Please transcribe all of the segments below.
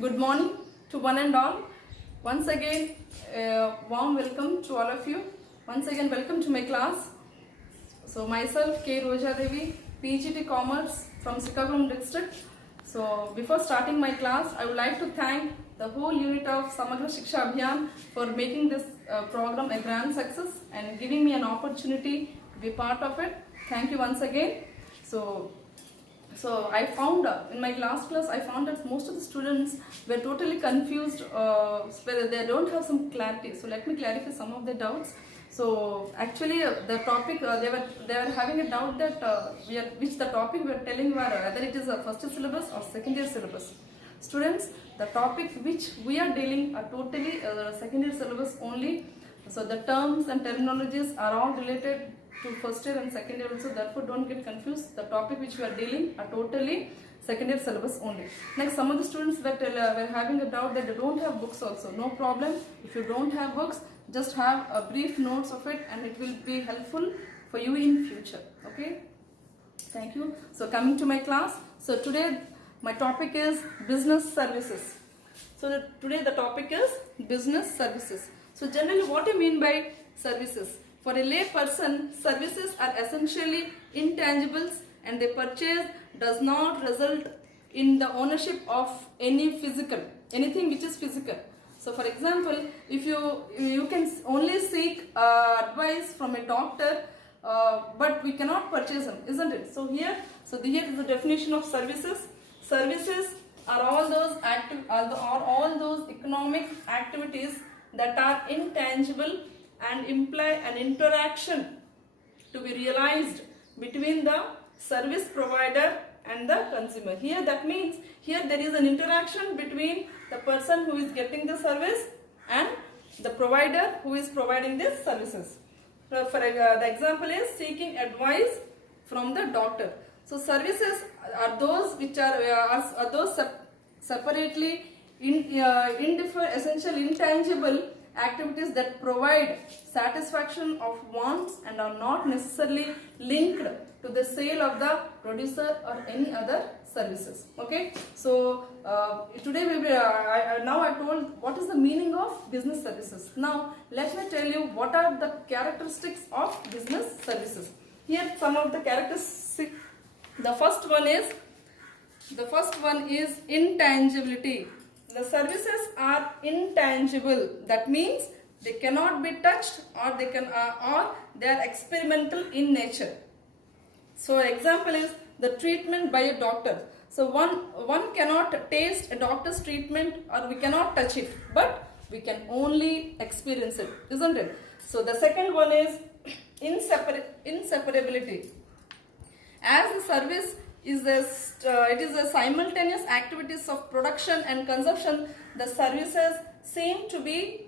Good morning to one and all. Once again, warm welcome to all of you. Once again, welcome to my class. So myself, K. Roja Devi, PGT Commerce from Srikakulam district. So before starting my class, I would like to thank the whole unit of Samagra Shiksha Abhiyan for making this program a grand success and giving me an opportunity to be part of it. Thank you once again. So I found in my last class, I found that most of the students were totally confused, whether they don't have some clarity. So let me clarify some of the doubts. So actually, the topic they were having a doubt that which the topic we are telling were whether it is a first year syllabus or second year syllabus. Students, the topic which we are dealing are totally second year syllabus only. So the terms and terminologies are all related to first year and second year also, therefore don't get confused. The topic which we are dealing are totally second year syllabus only. Next, some of the students were having a doubt that they don't have books also. No problem, if you don't have books, just have a brief notes of it and it will be helpful for you in future. Okay, thank you. So coming to my class, so today my topic is business services. So today the topic is business services. So generally what do you mean by services? For a lay person, services are essentially intangibles and their purchase does not result in the ownership of anything which is physical. So for example, if you can only seek advice from a doctor, but we cannot purchase them, isn't it? So here is the definition of services. Services are all those economic activities that are intangible and imply an interaction to be realized between the service provider and the consumer. Here that means here there is an interaction between the person who is getting the service and the provider who is providing these services. The example is seeking advice from the doctor. So services are those which are those separately essential intangible activities that provide satisfaction of wants and are not necessarily linked to the sale of the producer or any other services. Okay, so today I told what is the meaning of business services. Now let me tell you what are the characteristics of business services. Here some of the characteristics. The first one is intangibility. The services are intangible. That means they cannot be touched or they are experimental in nature. So example is the treatment by a doctor. So one cannot taste a doctor's treatment or we cannot touch it, but we can only experience it, isn't it? So the second one is inseparability. As the service is it is a simultaneous activities of production and consumption, the services they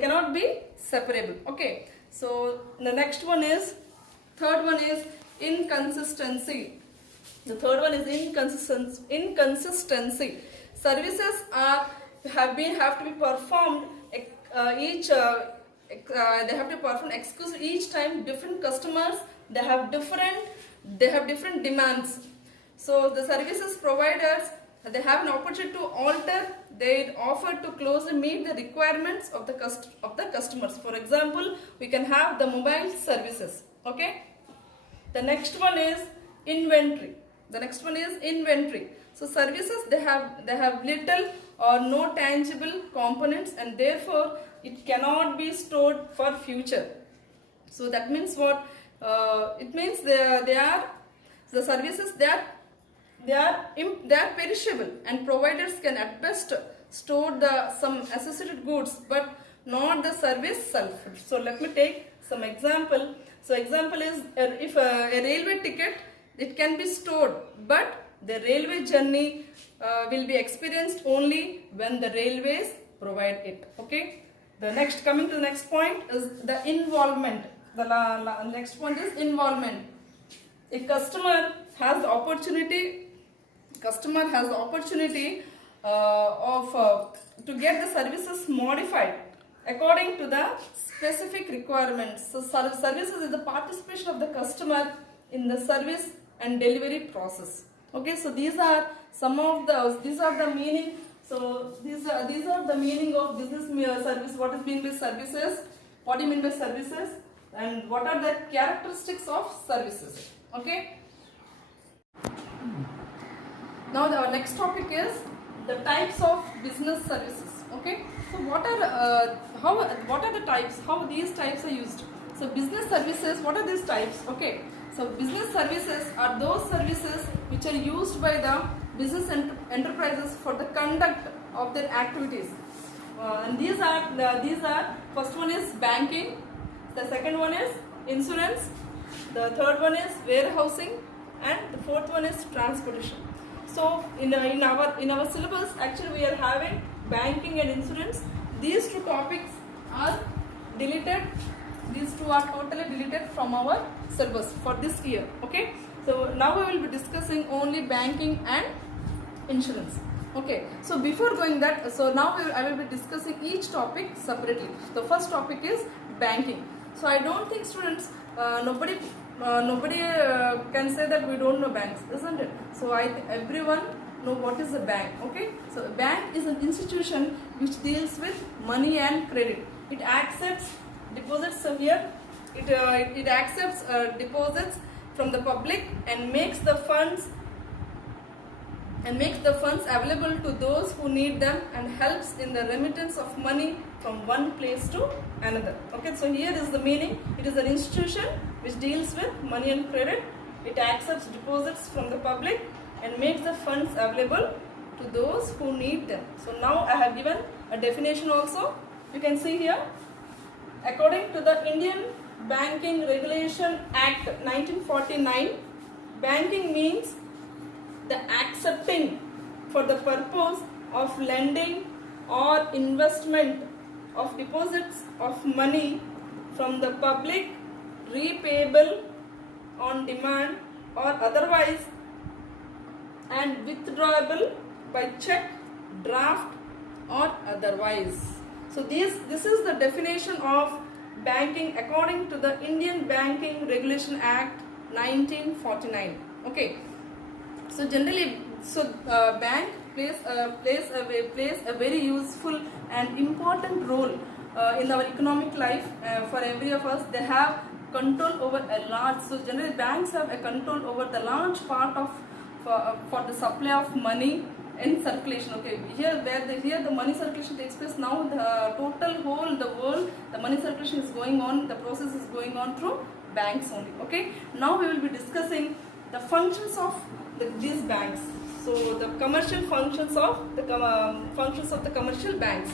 cannot be separable. Okay, so the third one is inconsistency. The third one is inconsistency. Services have to be performed they have to perform exclusively each time. Different customers, they have different demands. So the services providers, they have an opportunity to alter. They offer to closely meet the requirements of the customers. For example, we can have the mobile services. Okay. The next one is inventory. So services, they have little or no tangible components and therefore it cannot be stored for future. So that means what? It means the services they are perishable and providers can at best store some associated goods but not the service self. So let me take some example. So example is if a railway ticket, it can be stored, but the railway journey will be experienced only when the railways provide it. Okay. Coming to the next point is the involvement. The next point is involvement. A customer has the opportunity to get the services modified according to the specific requirements. So services is the participation of the customer in the service and delivery process. Okay, so these are some of the, these are the meaning. So these are the meaning of business service. What is mean by services? What do you mean by services? And what are the characteristics of services? Okay. Now our next topic is the types of business services. Okay. So what are the types? How these types are used? So business services. What are these types? Okay. So business services are those services which are used by the business enterprises for the conduct of their activities. And these are first one is banking, the second one is insurance, the third one is warehousing, and the fourth one is transportation. So in our syllabus, actually we are having banking and insurance. These two topics are deleted. These two are totally deleted from our syllabus for this year. Okay. So now we will be discussing only banking and insurance. Okay. So before going that, so now I will be discussing each topic separately. The first topic is banking. So I don't think students, nobody can say that we don't know banks, isn't it? So everyone know what is a bank. Okay. So a bank is an institution which deals with money and credit. It accepts deposits. So here it accepts deposits from the public and makes the funds available to those who need them and helps in the remittance of money from one place to another. Okay, so here is the meaning. It is an institution which deals with money and credit. It accepts deposits from the public and makes the funds available to those who need them. So now I have given a definition also. You can see here. According to the Indian Banking Regulation Act 1949, banking means the accepting for the purpose of lending or investment of deposits of money from the public, repayable on demand or otherwise, and withdrawable by check, draft or otherwise. So this is the definition of banking according to the Indian Banking Regulation Act 1949. Okay. So generally, bank plays a very useful and important role in our economic life. For every of us, they have control over a large. So generally, banks have a control over the large part of for the supply of money in circulation. Okay, here the money circulation takes place. Now the world, the money circulation is going on. The process is going on through banks only. Okay. Now we will be discussing the functions of these banks. So the commercial functions of the commercial banks.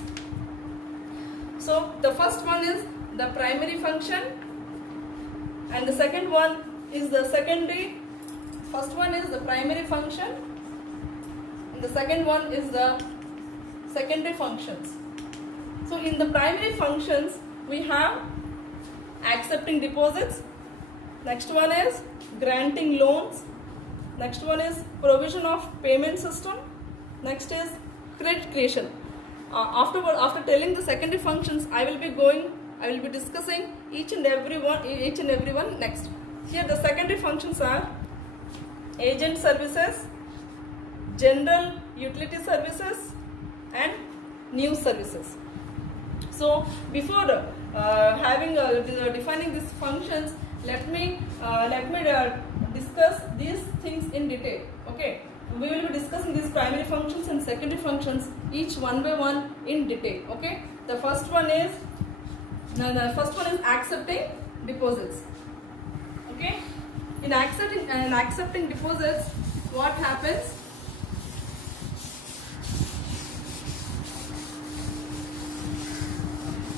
So the first one is the primary function, and the second one is the secondary. First one is the primary function, and the second one is the secondary functions. So in the primary functions, we have accepting deposits. Next one is granting loans. Next one is provision of payment system. Next is credit creation. After telling the secondary functions, I will be discussing each and every one next. Here the secondary functions are agent services, general utility services, and news services. So before defining these functions, let me discuss these things in detail. Okay, we will be discussing these primary functions and secondary functions each one by one in detail. Okay, the first one is accepting deposits. Okay, in accepting deposits, what happens?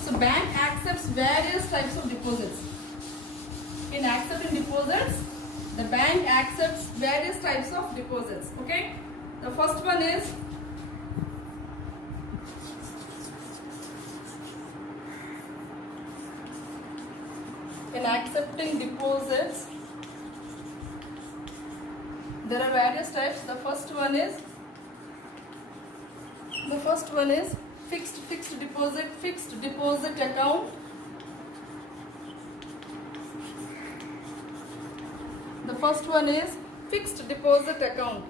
So bank accepts various types of deposits. In accepting deposits, the bank accepts various types of deposits. Okay, the first one is in accepting deposits, there are various types. The first one is fixed deposit account. The first one is fixed deposit account.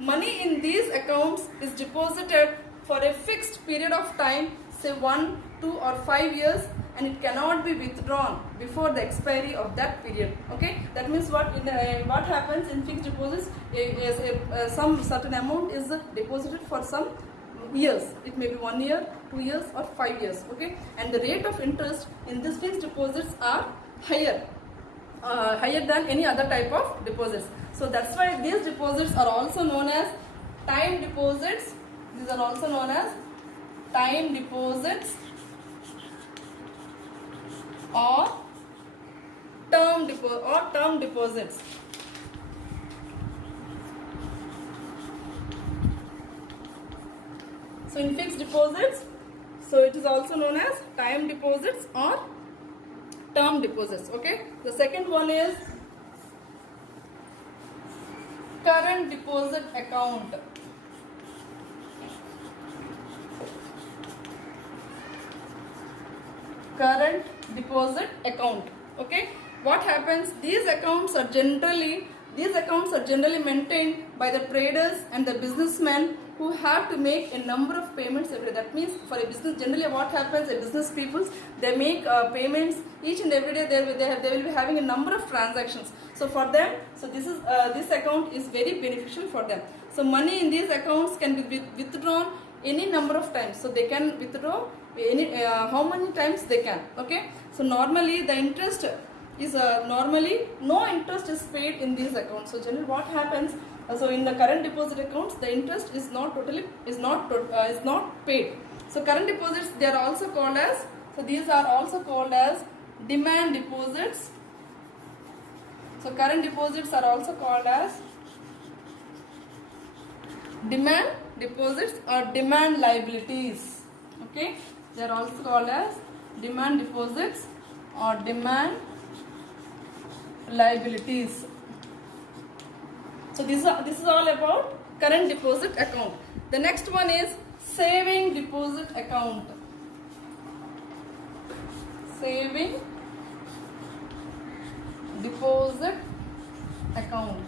money in these accounts is deposited for a fixed period of time, say 1, 2 or 5 years, and it cannot be withdrawn before the expiry of that period. Okay, that means what happens in fixed deposits is some certain amount is deposited for some years. It may be 1 year, 2 years or 5 years. Okay, and the rate of interest in these fixed deposits are higher than any other type of deposits. So that's why these deposits are also known as time deposits. These are also known as time deposits or term deposits. So in fixed deposits, so it is also known as time deposits or term deposits. Okay, the second one is current deposit account. Current deposit account. Okay, what happens? These accounts are generally maintained by the traders and the businessmen who have to make a number of payments every day. That means for a business, generally what happens, a business people, they make payments each and every day. They will be having a number of transactions. So for them, so this account is very beneficial for them. So money in these accounts can be withdrawn any number of times. So they can withdraw how many times they can. Okay, so normally the interest is normally no interest is paid in these accounts. So generally what happens, so in the current deposit accounts, the interest is not paid. So current deposits, they are also called as, so these are also called as demand deposits. So current deposits are also called as demand deposits or demand liabilities. Okay, they are also called as demand deposits or demand liabilities. So this is all about current deposit account. The next one is saving deposit account. Saving deposit account.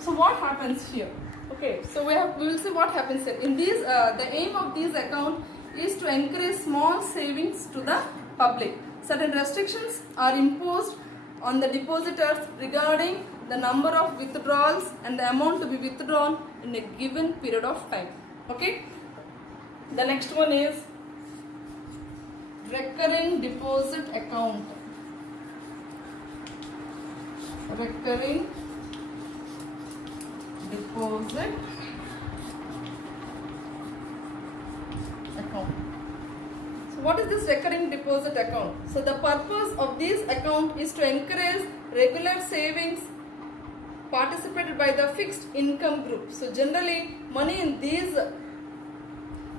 So what happens here? Okay, so we will see what happens here. In these, the aim of these account is to encourage small savings to the public. Certain restrictions are imposed on the depositors regarding the number of withdrawals and the amount to be withdrawn in a given period of time. Okay, the next one is recurring deposit account. Recurring deposit account. So what is this recurring deposit account? So the purpose of this account is to encourage regular savings participated by the fixed income group. So generally money in these,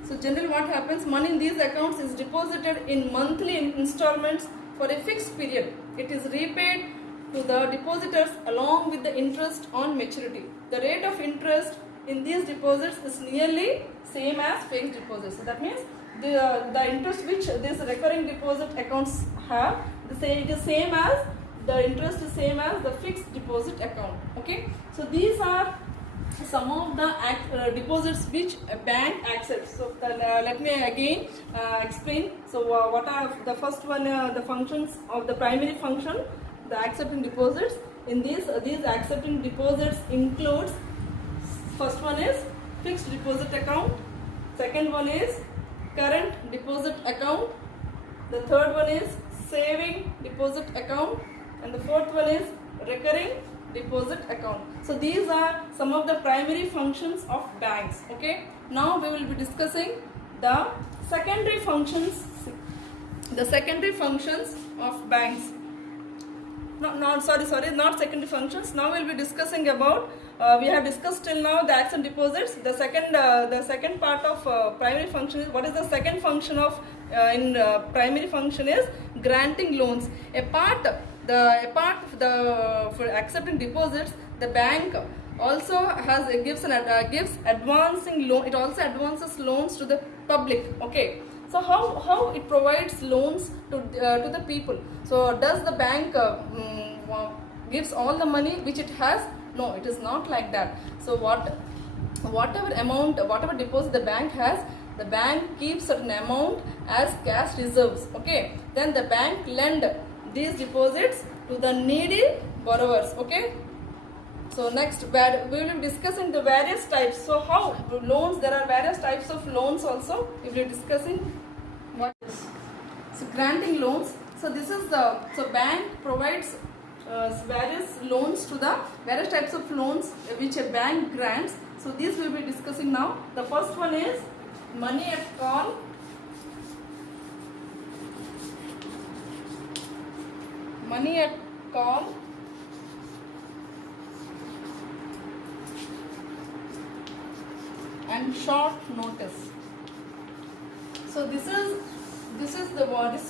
what happens, money in these accounts is deposited in monthly installments for a fixed period. It is repaid to the depositors along with the interest on maturity. The rate of interest in these deposits is nearly same as fixed deposits. So that means the interest which these recurring deposit accounts have, it is same as, the interest is same as the fixed deposit account. Okay, so these are some of the deposits which a bank accepts. So let me again explain. So what are the first one, the functions of the primary function, the accepting deposits. In these accepting deposits includes, first one is fixed deposit account, second one is current deposit account, the third one is saving deposit account, and the fourth one is recurring deposit account. So these are some of the primary functions of banks. Okay, now we will be discussing the secondary functions of banks. Not secondary functions. Now we will be discussing about, we have discussed till now the accepting deposits. The second part of primary function is, what is the second function of primary function is granting loans. For accepting deposits, the bank also gives advancing loan. It also advances loans to the public. Okay, so how it provides loans to the people? So does the bank gives all the money which it has? No, it is not like that. So whatever amount, whatever deposit the bank has, the bank keeps certain amount as cash reserves. Okay, then the bank lend these deposits to the needy borrowers. Okay. So next, we will be discussing the various types. So how loans, there are various types of loans also. We will be discussing what is. So granting loans. So this is the, so bank provides various loans to the various types of loans which a bank grants. So these we will be discussing now. The first one is money at call. Money at call. And short notice. So this is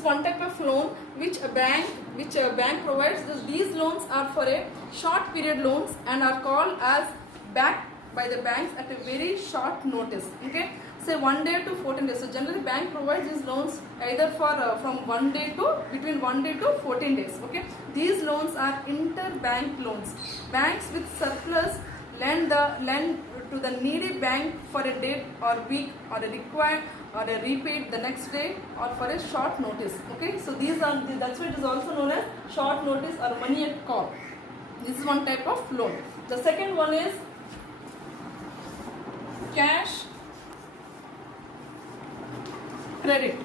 one type of loan which a bank provides. These loans are for a short period loans and are called as backed by the banks at a very short notice. Okay, say 1 day to 14 days. So generally bank provides these loans either for from 1 day to between 1 day to 14 days. Okay, these loans are interbank loans. Banks with surplus lend to the needy bank for a day or week or a required or a repaid the next day or for a short notice. Okay, so these are, that's why it is also known as short notice or money at call. This is one type of loan. The second one is cash credit.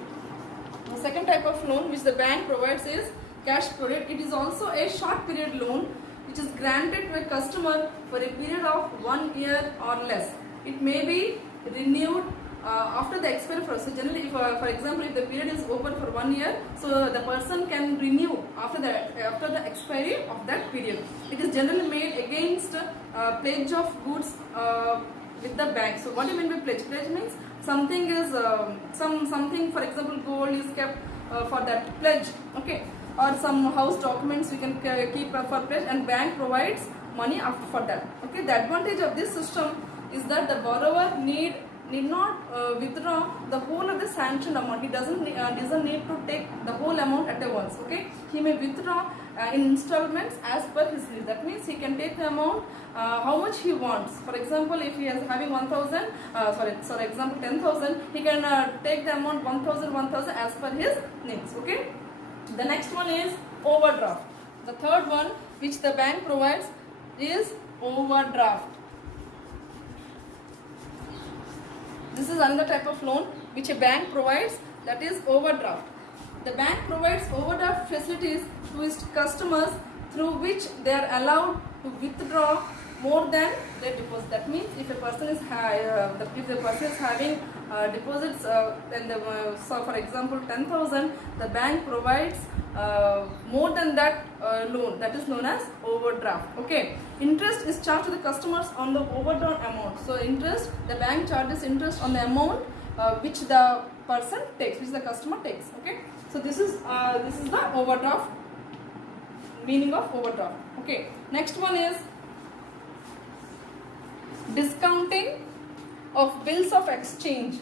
The second type of loan which the bank provides is cash credit. It is also a short period loan which is granted to a customer for a period of 1 year or less. It may be renewed after the expiry. So generally, if, for example, if the period is over for 1 year, so the person can renew after the expiry of that period. It is generally made against pledge of goods with the bank. So what do you mean by pledge? Pledge means something is something, for example, gold is kept for that pledge. Okay. Or some house documents we can keep for pledge, and bank provides money after for that. Okay, the advantage of this system is that the borrower need not withdraw the whole of the sanctioned amount. He doesn't need to take the whole amount at once. Okay, he may withdraw in installments as per his need. That means he can take the amount how much he wants. For example, if he is having 1,000, example 10,000, he can take the amount 1,000 as per his needs. Okay. The next one is overdraft. The third one which the bank provides is overdraft. This is another type of loan which a bank provides, that is overdraft. The bank provides overdraft facilities to its customers through which they are allowed to withdraw more than their deposit. That means if a person is having deposits so for example 10,000, the bank provides more than that loan, that is known as overdraft. Okay, interest is charged to the customers on the overdrawn amount. So interest, the bank charges interest on the amount which the person takes, which the customer takes. Okay, so this is the overdraft, meaning of overdraft. Okay, next one is discounting of bills of exchange.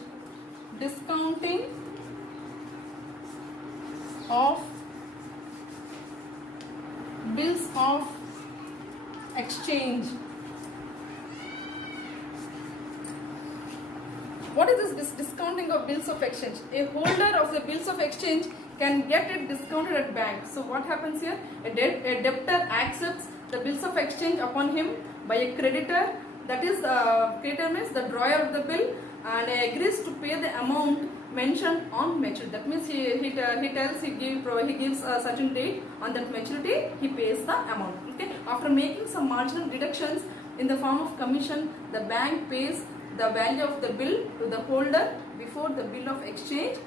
Discounting of bills of exchange. What is this discounting of bills of exchange? A holder of the bills of exchange can get it discounted at bank. So what happens here? A debtor accepts the bills of exchange upon him by a creditor. That is, creditor means the drawer of the bill, and agrees to pay the amount mentioned on maturity. That means he gives a certain date. On that maturity, he pays the amount. Okay. After making some marginal deductions in the form of commission, the bank pays the value of the bill to the holder before the bill of exchange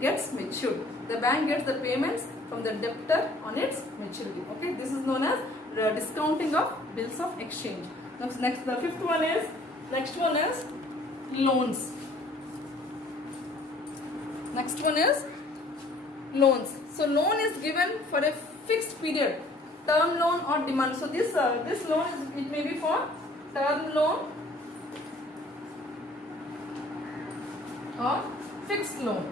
gets matured. The bank gets the payments from the debtor on its maturity. Okay. This is known as discounting of bills of exchange. Next, the fifth one is, next one is loans. Next one is loans. So loan is given for a fixed period, term loan or demand. So this loan is, it may be for term loan or fixed loan.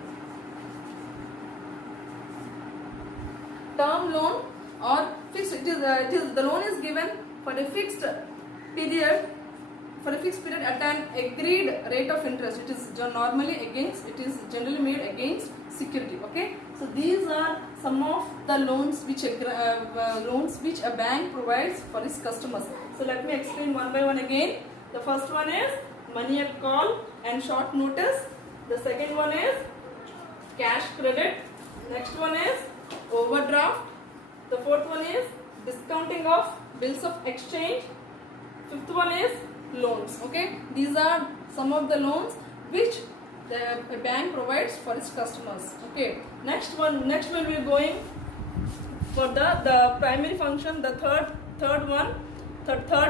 Term loan or fixed. The loan is given for a fixed period, for a fixed period at an agreed rate of interest. It is generally made against security. Okay, so these are some of the loans which a bank provides for its customers. So let me explain one by one again. The first one is money at call and short notice. The second one is cash credit. Next one is overdraft. The fourth one is discounting of bills of exchange. Fifth one is loans. Okay, these are some of the loans which the bank provides for its customers. Okay, next one we'll be going for the primary function. The third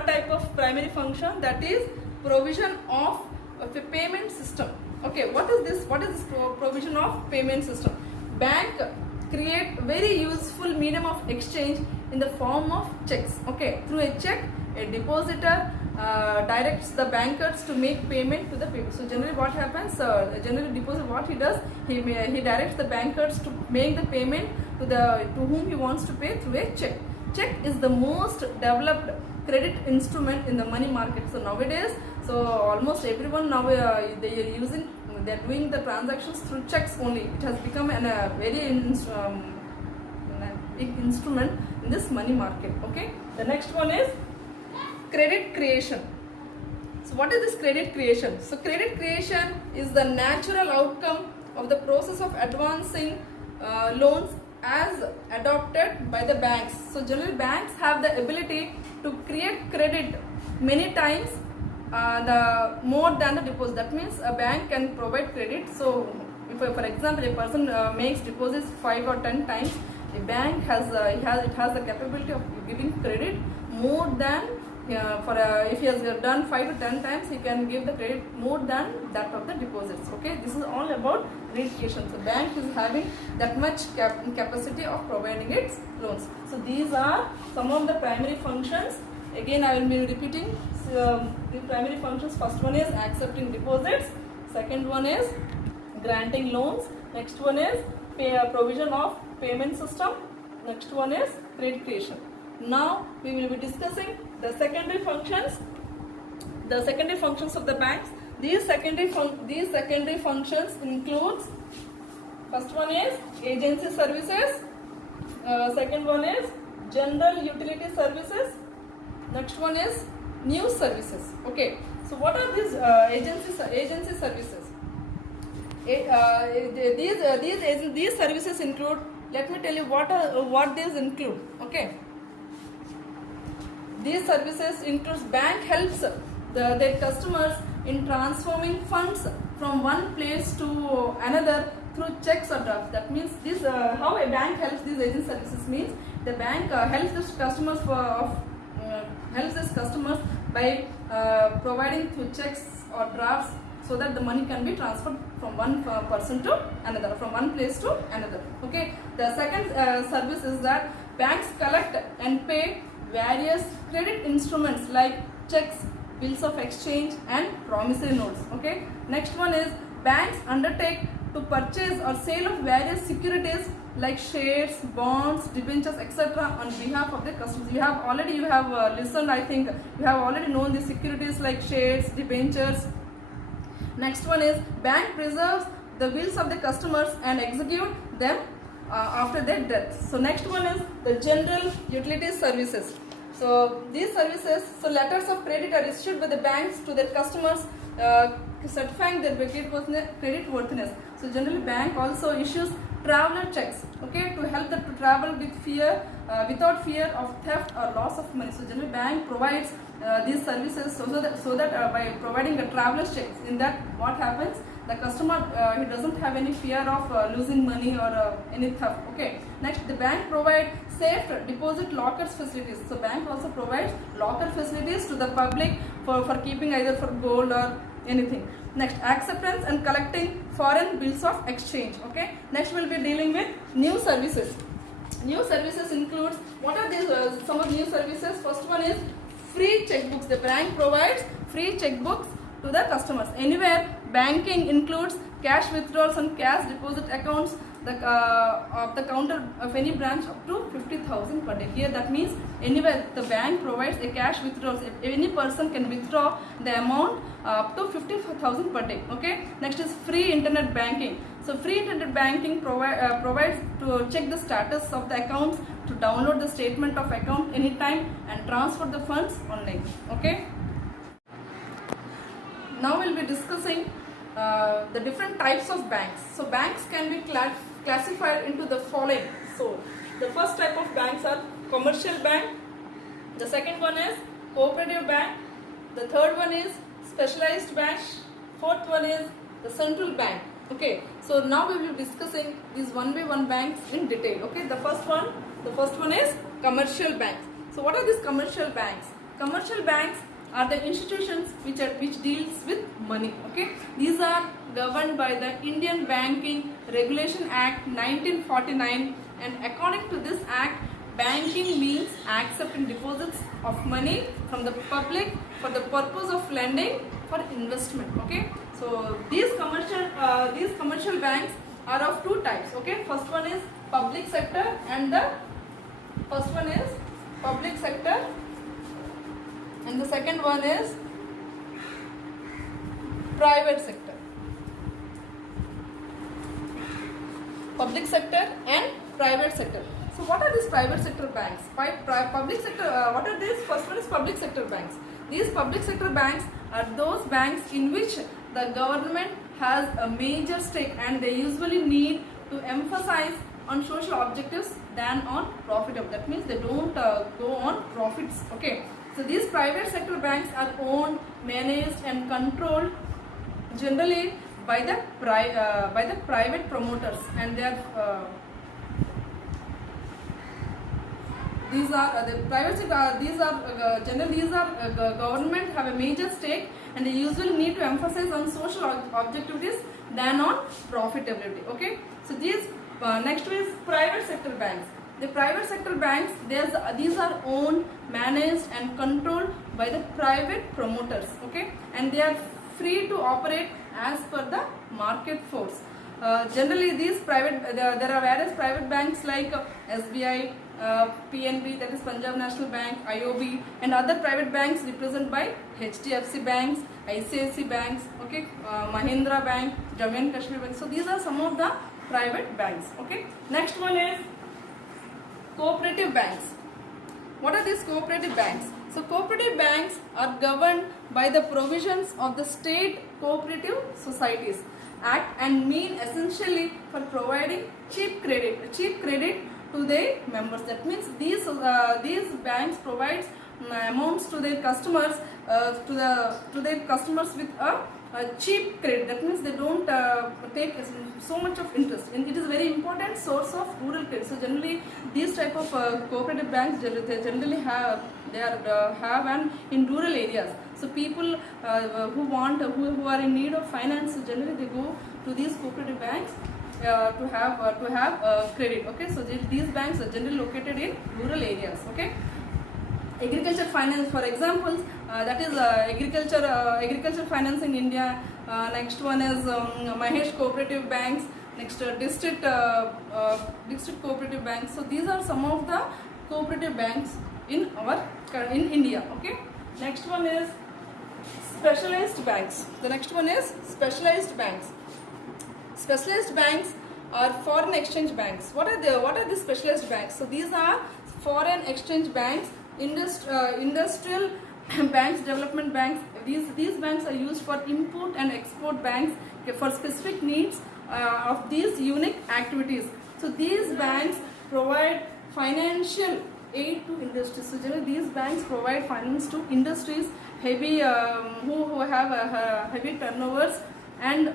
type of primary function, that is provision of a payment system. Okay, what is this provision of payment system? Bank create very useful medium of exchange in the form of checks. Okay, through a check, a depositor directs the bankers to make payment to the people. So generally what happens, generally depositor, what he does, he directs the bankers to make the payment to whom he wants to pay through a check. Check is the most developed credit instrument in the money market. So nowadays, so almost everyone now they are doing the transactions through checks only. It has become a very big instrument in this money market. Okay, the next one is credit creation. So what is this credit creation? So credit creation is the natural outcome of the process of advancing loans as adopted by the banks. So generally banks have the ability to create credit many times more than the deposit. That means a bank can provide credit. So if for example a person makes deposits 5 or 10 times, a bank has the capability of giving credit more than if he has done 5 to 10 times, he can give the credit more than that of the deposits. Okay, this is all about credit creation. So bank is having that much capacity of providing its loans. So these are some of the primary functions. Again, I will be repeating the primary functions. First one is accepting deposits. Second one is granting loans. Next one is provision of payment system. Next one is credit creation. Now we will be discussing the secondary functions. The secondary functions of the banks. These secondary functions includes, first one is agency services. Second one is general utility services. Next one is news services. Okay, so what are these agency services? These services include. Let me tell you what these include. Okay. These services includes bank helps their customers in transforming funds from one place to another through checks or drafts. That means this how a bank helps these agent services means the bank helps its customers by providing through checks or drafts, so that the money can be transferred from one person to another, from one place to another. Okay. The second service is that banks collect and pay various credit instruments like checks, bills of exchange and promissory notes. Okay. Next one is banks undertake to purchase or sale of various securities like shares, bonds, debentures, etc. on behalf of the customers. You have listened, I think you have already known the securities like shares, debentures. Next one is bank preserves the wills of the customers and execute them after their death. So next one is the general utility services. So these services, so letters of credit are issued by the banks to their customers certifying their credit worthiness. So generally bank also issues traveler checks, okay, to help them to travel without fear of theft or loss of money. So generally bank provides these services so that by providing a traveler's checks, in that what happens, the customer he doesn't have any fear of losing money or any theft. Okay. Next, the bank provides safe deposit lockers facilities. So bank also provides locker facilities to the public for keeping either for gold or anything. Next, acceptance and collecting foreign bills of exchange. Okay. Next, we'll be dealing with new services. New services includes, what are these some of new services? First one is free checkbooks. The bank provides free checkbooks to the customers. Anywhere banking includes cash withdrawals and cash deposit accounts of the counter of any branch up to 50,000 per day. Here that means anywhere the bank provides a cash withdrawals. Any person can withdraw the amount up to 50,000 per day. Okay. Next is free internet banking. So free internet banking provides to check the status of the accounts, to download the statement of account anytime and transfer the funds online. Okay. Now we'll be discussing the different types of banks. So banks can be classified into the following. So the first type of banks are commercial bank. The second one is cooperative bank. The third one is specialized bank. Fourth one is the central bank. Okay, so now we will be discussing these one by one banks in detail. Okay, the first one is commercial banks. So what are these commercial banks? Commercial banks are the institutions which deals with money. Okay, these are governed by the Indian Banking Regulation Act 1949, and according to this act, banking means accepting deposits of money from the public for the purpose of lending for investment. Okay, so these commercial banks are of two types. Okay, first one is public sector and the second one is private sector. Public sector and private sector. So what are these private sector banks? Public sector, what are these? First one is public sector banks. These public sector banks are those banks in which the government has a major stake, and they usually need to emphasize on social objectives than on profit. That means they don't go on profits. Okay. So these private sector banks are owned, managed and controlled generally by the private promoters, and they are these are the private sector. These are generally government have a major stake, and they usually need to emphasize on social objectivities than on profitability. Okay. So these next is private sector banks. The private sector banks, these are owned, managed and controlled by the private promoters. Okay, and they are free to operate as per the market force. Generally, these there are various private banks like SBI, PNB, that is Punjab National Bank, IOB, and other private banks represented by HDFC banks, ICICI banks, okay, Mahindra Bank, Jammu and Kashmir Bank. So these are some of the private banks. Okay, next one is cooperative banks. What are these cooperative banks? So cooperative banks are governed by the provisions of the State Cooperative Societies Act and mean essentially for providing cheap credit to their members. That means these banks provides amounts to their customers with a cheap credit. That means they don't take so much of interest, and it is a very important source of rural credit. So generally these type of cooperative banks generally have and in rural areas. So people who are in need of finance, generally they go to these cooperative banks to have credit. Okay, so these banks are generally located in rural areas. Okay. Agriculture finance, for example, that is agriculture finance in India. Next one is Mahesh Cooperative Banks. Next district cooperative banks. So these are some of the cooperative banks in India. Okay. Next one is specialized banks. The next one is specialized banks. Specialized banks are foreign exchange banks. What are the specialized banks? So these are foreign exchange banks, industrial banks, development banks. These banks are used for import and export banks for specific needs of these unique activities. So these banks provide financial aid to industries. So generally these banks provide finance to industries who have heavy turnovers and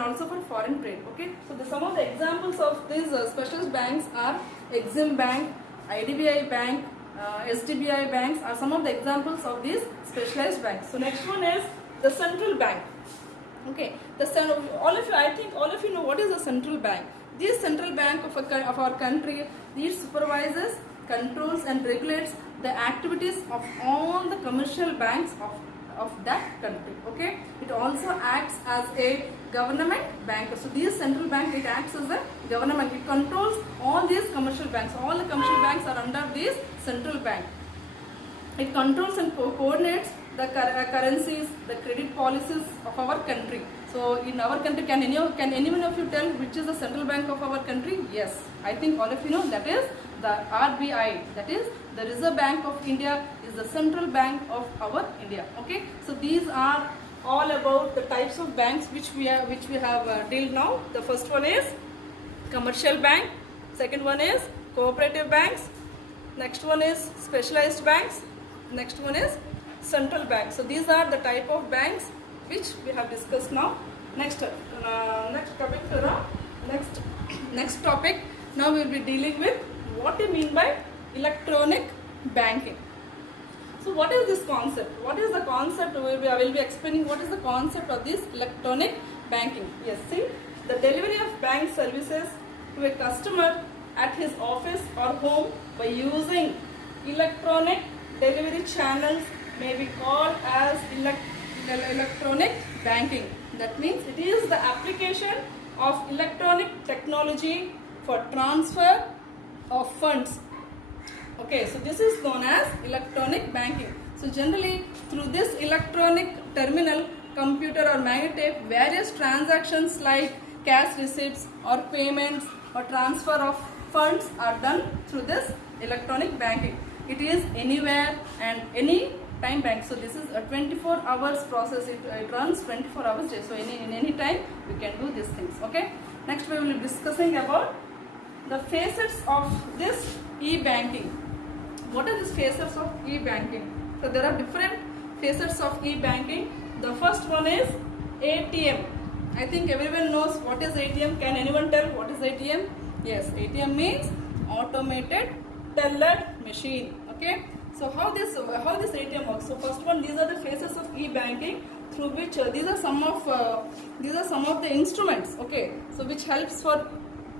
also for foreign trade. Okay, so some of the examples of these specialist banks are Exim Bank, IDBI Bank, SDBI banks are some of the examples of these specialized banks. So next one is the central bank. Okay, I think all of you know what is a central bank. This central bank of our country, these supervises, controls and regulates the activities of all the commercial banks of that country. Okay, it also acts as a government bank. So these central bank, it acts as a government. It controls all these commercial banks. All the commercial banks are under this central bank. It controls and coordinates the currencies, the credit policies of our country. So in our country, can anyone of you tell which is the central bank of our country? Yes, I think all of you know, that is the RBI, that is the Reserve Bank of India, is the central bank of our India. Okay, so these are all about the types of banks which we have dealt now. The first one is commercial bank, second one is cooperative banks, next one is specialized banks, next one is central bank. So these are the type of banks which we have discussed now. Next topic. Now we will be dealing with what we mean by electronic banking. So what is this concept? What is the concept? I will be explaining what is the concept of this electronic banking. Yes, see, the delivery of bank services to a customer at his office or home by using electronic delivery channels may be called as electronic banking. That means it is the application of electronic technology for transfer of funds. Okay, so this is known as electronic banking. So generally through this electronic terminal, computer or magnetic, various transactions like cash receipts or payments or transfer of funds are done through this electronic banking. It is anywhere and any time bank. So this is a 24 hours process. It runs 24 hours day. So in any time we can do these things. Okay. Next we will be discussing about the facets of this e-banking. What are these facets of e-banking? So there are different facets of e-banking. The first one is ATM. I think everyone knows what is ATM. Can anyone tell what is ATM? Yes, ATM means automated teller machine. Okay. So how this ATM works? So first one, these are the phases of e-banking through which these are some of the instruments. Okay. So which helps for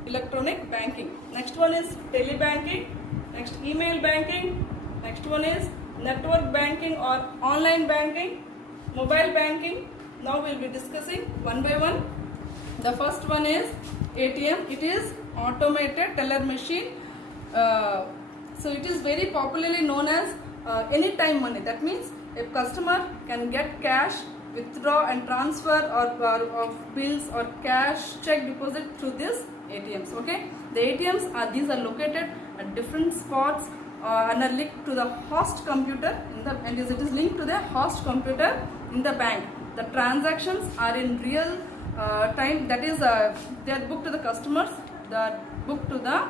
electronic banking. Next one is telebanking. Next email banking. Next one is network banking or online banking, mobile banking. Now we will be discussing one by one. The first one is ATM. It is automated teller machine. So it is very popularly known as anytime money. That means a customer can get cash, withdraw and transfer or bills or cash check deposit through this ATMs. Okay, the ATMs these are located at different spots and are linked to the host computer and it is linked to the host computer in the bank. The transactions are in real time. That is they are booked to the customers. They are booked to the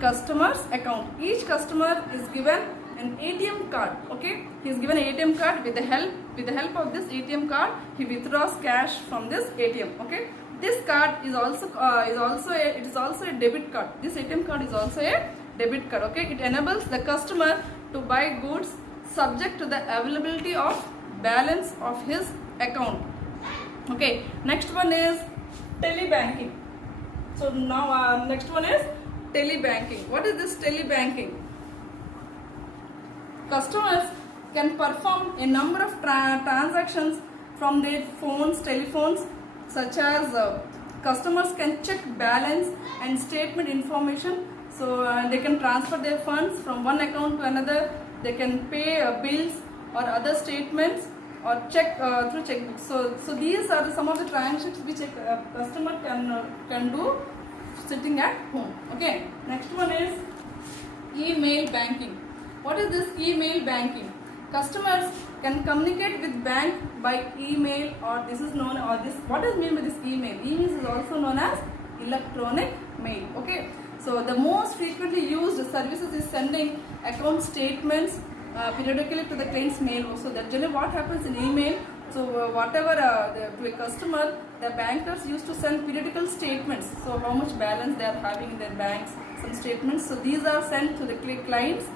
customer's account. Each customer is given an ATM card. Okay, he is given an ATM card. With the help of this ATM card, he withdraws cash from this ATM. Okay, this card is also a debit card. This ATM card is also a debit card. Okay, it enables the customer to buy goods subject to the availability of balance of his account. Okay, next one is telebanking. So now next one is telebanking. What is this telebanking? Customers can perform a number of transactions from their telephones, such as customers can check balance and statement information. So they can transfer their funds from one account to another. They can pay bills or other statements or check through checkbooks. So these are some of the transactions which a customer can do sitting at home. Okay. Next one is email banking. What is this email banking? Customers can communicate with bank by email, or this is known, or this, what is meant by this email? Email is also known as electronic mail. Okay. So the most frequently used services is sending account statements periodically to the client's mail. So that generally what happens in email, so whatever to a customer, the bankers used to send periodical statements. So how much balance they are having in their banks, some statements. So these are sent to the client's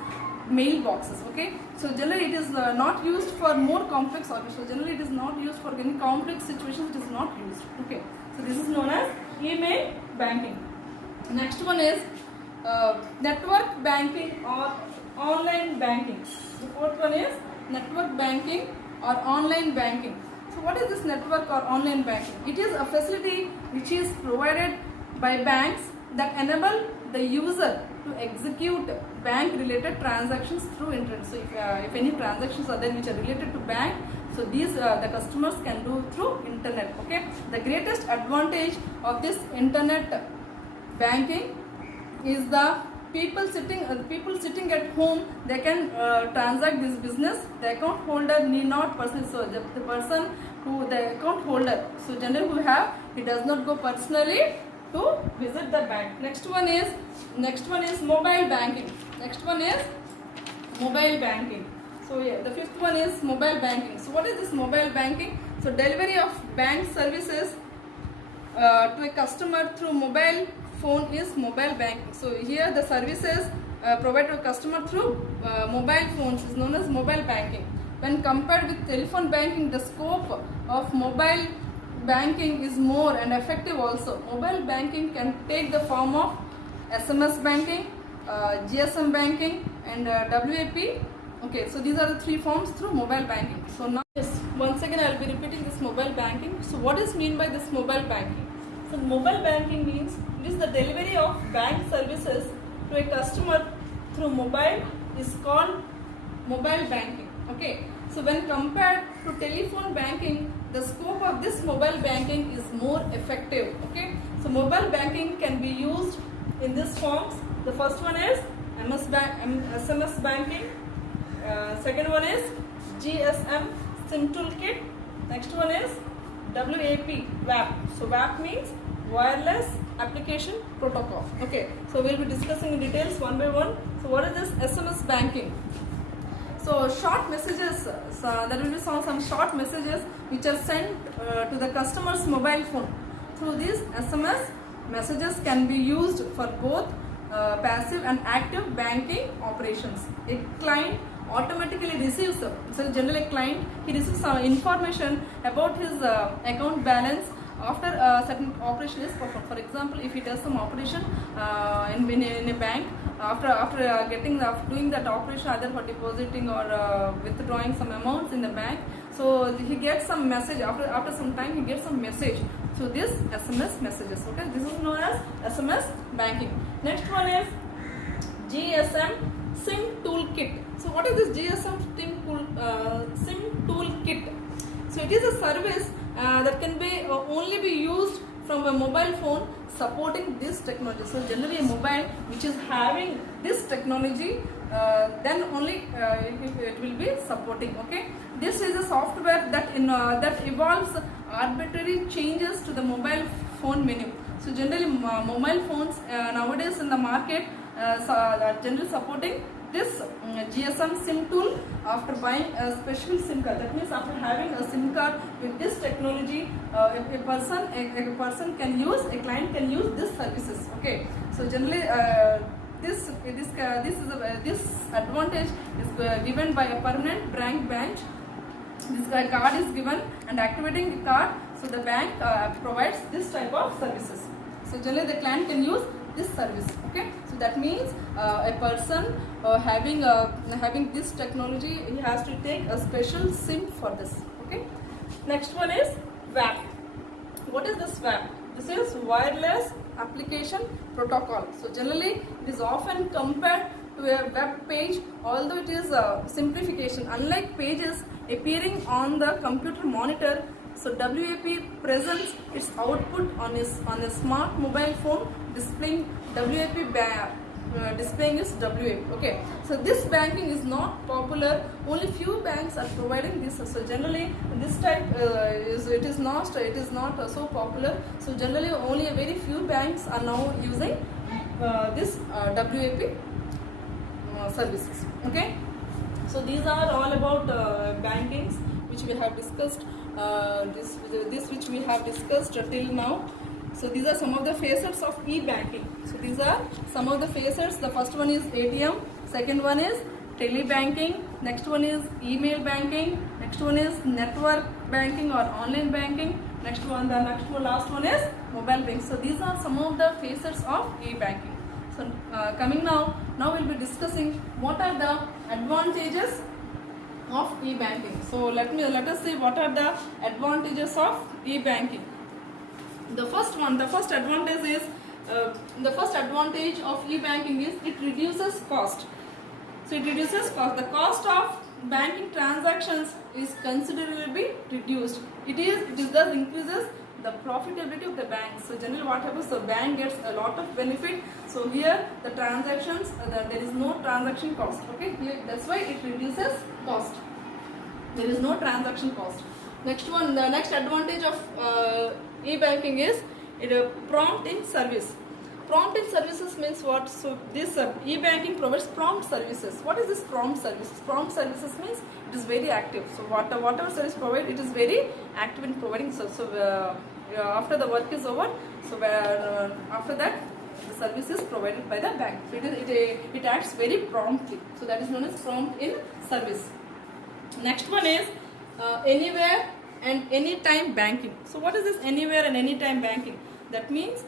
mailboxes. Okay. So generally it is not used for more complex services. So generally it is not used for any complex situations. It is not used. Okay. So this is known as email banking. Next one is network banking or online banking. The fourth one is network banking or online banking. So what is this network or online banking? It is a facility which is provided by banks that enable the user to execute bank related transactions through internet. So if any transactions are there which are related to bank, so these the customers can do through internet. Okay, the greatest advantage of this internet banking is the people sitting at home, they can transact this business. The account holder need not personally, so the person who the account holder, so generally who have, he does not go personally to visit the bank. Next one is mobile banking. So yeah, the fifth one is mobile banking. So what is this mobile banking? So delivery of bank services to a customer through mobile phone is mobile banking. So here the services provided to a customer through mobile phones is known as mobile banking. When compared with telephone banking, the scope of mobile banking is more and effective also. Mobile banking can take the form of SMS banking, GSM banking and WAP. Okay, so these are the three forms through mobile banking. So now, yes, once again I will be repeating this mobile banking. So what is mean by this mobile banking? So mobile banking means it is the delivery of bank services to a customer through mobile is called mobile banking. Okay, so when compared to telephone banking, the scope of this mobile banking is more effective. Okay, so mobile banking can be used in these forms. The first one is SMS banking. Second one is GSM SIM toolkit. Next one is WAP. So WAP means wireless application protocol. Okay, so we'll be discussing in details one by one. So what is this SMS banking? So short messages, there will be some short messages which are sent to the customer's mobile phone. Through these SMS messages can be used for both passive and active banking operations. A client automatically receives, so generally a client, he receives some information about his account balance after a certain operation is performed. For example, if he does some operation in a bank, after doing that operation, either for depositing or withdrawing some amounts in the bank, so he gets some message after some time, he gets some message through this SMS messages. Okay, this is known as SMS banking. Next one is GSM SIM toolkit. So what is this GSM SIM toolkit? So it is a service that can be only be used from a mobile phone supporting this technology. So generally a mobile which is having this technology, then only it will be supporting. Okay, this is a software that evolves arbitrary changes to the mobile phone menu. So generally mobile phones nowadays in the market are generally supporting this GSM SIM tool after buying a special SIM card. That means after having a SIM card with this technology, a client can use this services. Okay, so generally this advantage is given by a permanent bank branch. This card is given and activating the card, so the bank provides this type of services. So generally the client can use this service. Okay, so that means a person having this technology, he has to take a special SIM for this. Okay, next one is WAP. What is this WAP? This is wireless application protocol. So generally it is often compared to a web page, although it is a simplification. Unlike pages appearing on the computer monitor, so WAP presents its output on a smart mobile phone, displaying displaying is WAP. Okay, so this banking is not popular. Only few banks are providing this. So generally this type it is not so popular. So generally only a very few banks are now using this WAP services. Okay, so these are all about bankings which we have discussed. This which we have discussed till now. So these are some of the facets of e-banking. So these are some of the facets. The first one is ATM, second one is telebanking, next one is email banking, next one is network banking or online banking, last one is mobile banking. So these are some of the facets of e-banking. So coming now we'll be discussing what are the advantages of e-banking. So let us see what are the advantages of e-banking. The first advantage of e-banking is it reduces cost. So it reduces cost. The cost of banking transactions is considerably reduced. It thus increases the profitability of the bank. So generally what happens, the bank gets a lot of benefit. So here the transactions, there is no transaction cost. Okay, here, that's why it reduces cost. There is no transaction cost. Next one, the next advantage of e-banking is prompt in service. Prompt in services means what? So this e-banking provides prompt services. What is this prompt services? Prompt services means it is very active. So whatever service provided, it is very active in providing. So after the work is over, so after that the service is provided by the bank. So it acts very promptly. So that is known as prompt in service. Next one is anywhere and anytime banking. So what is this anywhere and anytime banking? That means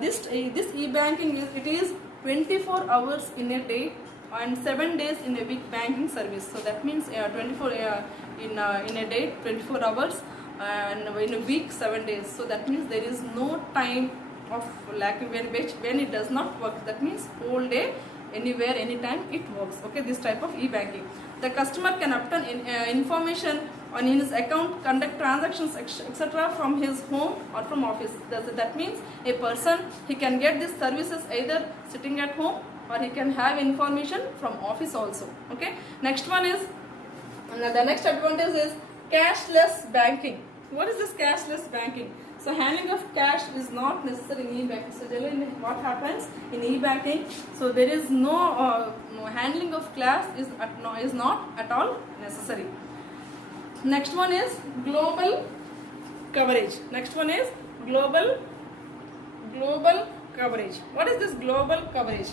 this e-banking is 24 hours in a day and 7 days in a week banking service. So that means 24 in a day 24 hours and in a week 7 days. So that means there is no time of lacking when it does not work. That means whole day, anywhere, anytime it works. Okay, this type of e-banking. The customer can obtain information on his account, conduct transactions, etc. from his home or from office. That means a person, he can get these services either sitting at home or he can have information from office also. Okay. Next one is, the next advantage is cashless banking. What is this cashless banking? So handling of cash is not necessary in e-banking. So generally what happens in e-banking, so there is no handling of cash is not at all necessary. Next one is global coverage. Next one is global coverage. What is this global coverage?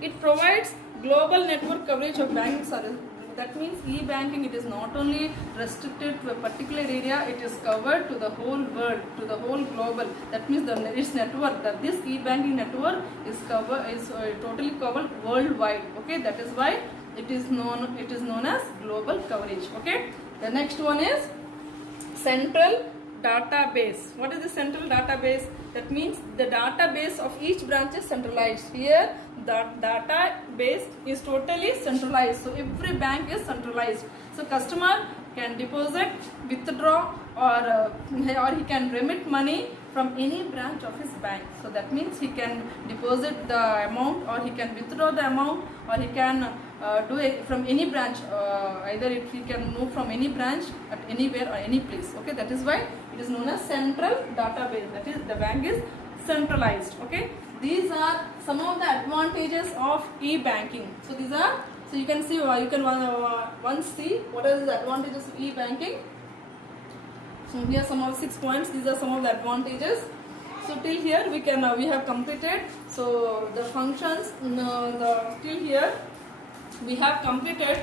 It provides global network coverage of banking service. That means e-banking, it is not only restricted to a particular area, it is covered to the whole world, to the whole global. That means its network, this e-banking network is totally covered worldwide. Okay, that is why it is known as global coverage. Okay, the next one is central database. What is the central database? That means the database of each branch is centralized. Here the database is totally centralized. So every bank is centralized. So customer can deposit, withdraw, or he can remit money from any branch of his bank. So that means he can deposit the amount, or he can withdraw the amount, or he can do it from any branch. Either he can move from any branch at anywhere or any place. Okay, that is why it is known as central database. That is, the bank is centralized. Okay, these are some of the advantages of e-banking. So these are, so you can see, you can once see what are the advantages of e-banking. So here are some of the 6 points. These are some of the advantages. So till here we have completed. So the functions, till here we have completed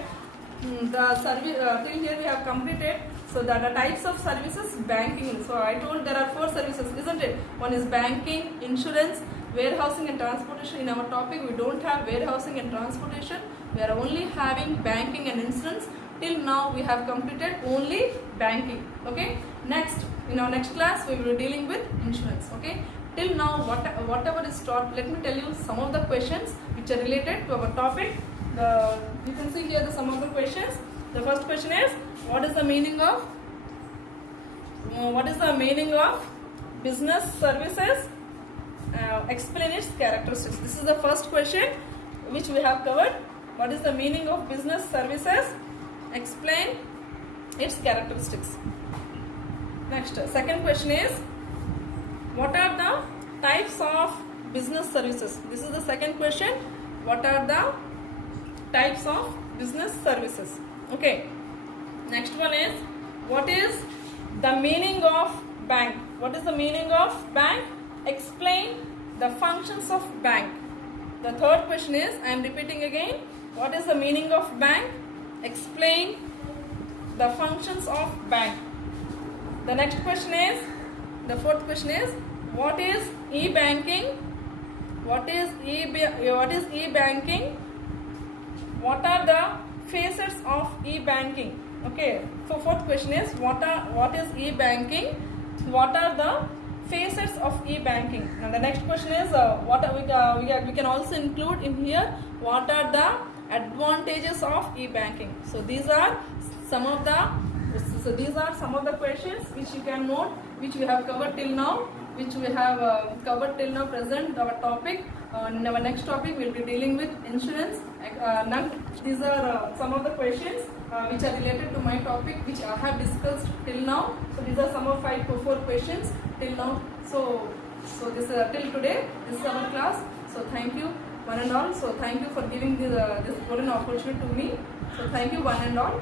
the service. Till here we have completed. So the types of services, banking. So I told there are 4 services, isn't it? One is banking, insurance, warehousing and transportation. In our topic we don't have warehousing and transportation. We are only having banking and insurance. Till now we have completed only banking. Okay. Next, in our next class we will be dealing with insurance. Okay. Till now whatever is taught, let me tell you some of the questions which are related to our topic. You can see here some of the questions. The first question is, what is the meaning of business services? Explain its characteristics. This is the first question which we have covered. What is the meaning of business services? Explain its characteristics. Next, second question is, what are the types of business services? This is the second question. What are the types of business services? Okay. Next one is, what is the meaning of bank? What is the meaning of bank? Explain the functions of bank. The third question is, I am repeating again, what is the meaning of bank? Explain the functions of bank. The next question is, the fourth question is, what is e-banking? What is e-banking? What are the facets of e-banking. Okay, so fourth question is what is e-banking? What are the facets of e-banking? Now the next question is we can also include in here what are the advantages of e-banking. So these are some of the questions which you can note, which we have covered till now, present our topic. In our next topic we will be dealing with insurance. Now these are some of the questions which are related to my topic, which I have discussed till now. So these are some of 5 to 4 questions till now. So this till today, this is our class. So thank you one and all. So thank you for giving this golden opportunity to me. So thank you one and all.